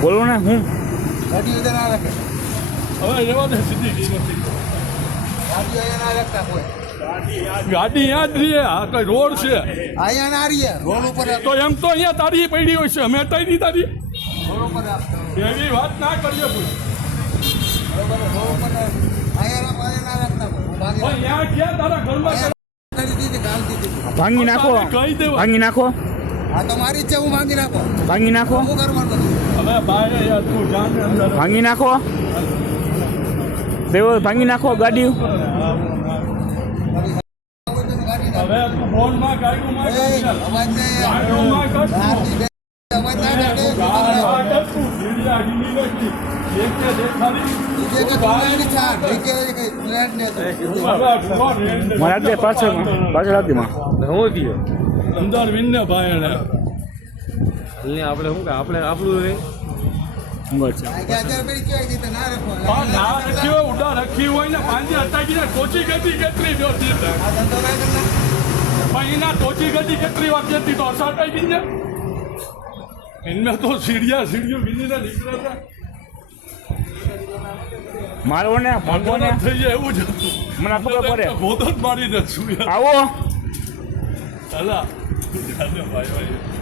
બોલો ને હું ગાડી યાદ રહીએ આ કઈ રોડ છે અહીંયા ના રહીએ રોડ ઉપર તો એમ તો અહીંયા તારી પડી હોય છે અમે હટાવી દી તારી રોડ ઉપર આપતા એવી વાત ના કરીએ કોઈ બરોબર રોડ ઉપર અહીંયા ના રાખતા અહીંયા ક્યાં તારા ઘરમાં કરી દીધી કાલ દીધી ભાંગી નાખો કહી દેવા ભાંગી નાખો આ તો મારી જ છે હું ભાંગી નાખો ભાંગી નાખો શું કરવાનું હવે ભાઈ યાર તું જાણ અંદર ભાંગી નાખો દેવો ભાંગી નાખો ગાડી હવે તું ફોનમાં ગાયનું માં અવાજ ગાયનું કર અવાજ ના કાઢે મારા દે પાછળ રાખ દે માં અંદર વિનને ભાઈ એને આપણે શું કે આપણે આપણું રે ના રખી હોય ઉડા રખી હોય ને પાંજે અટાકીને ટોચી ગતી કેટલી જોતી પણ એના ટોચી ગતી કેટલી વાર જતી તો અસર અટાકી ને इनमें तो सीढ़ियाँ गिनी ना निकला था મારો ને ભાગો ને થઈ જાય એવું જ હતું મને ખબર પડે ગોદન મારી ને છું આવો હલા ભાઈ ભાઈ